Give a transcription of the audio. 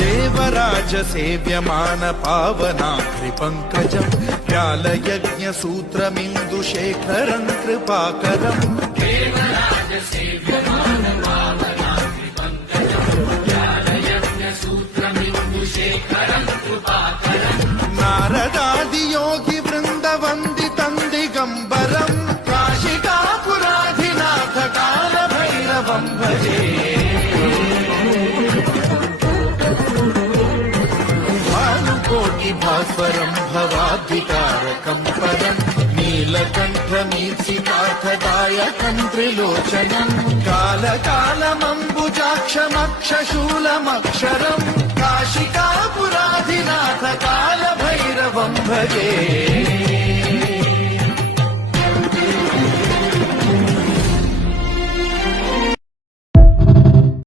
देवराज सेव्यमान पावनात्रिपङ्कजम् व्यालयज्ञसूत्रमिन्दुशेखरम् कृपाकरम् देवराज सेव्यमान पावनात्रिपङ्कजम् व्यालयज्ञसूत्रमिन्दुशेखरम् कृपाकरम् नारदादियोगि वृन्दवन्दितम् दिगम्बरम् काशिकापुराधिनाथ कालभैरवम् भजे भास्वरम् भवाद्विकारकम् पदम् नीलकण्ठमीर्षितार्थदायकम् त्रिलोचनम् कालकालमम्बुजाक्षमक्षशूलमक्षरम् काशिकापुराधिनाथ कालभैरवम् भजे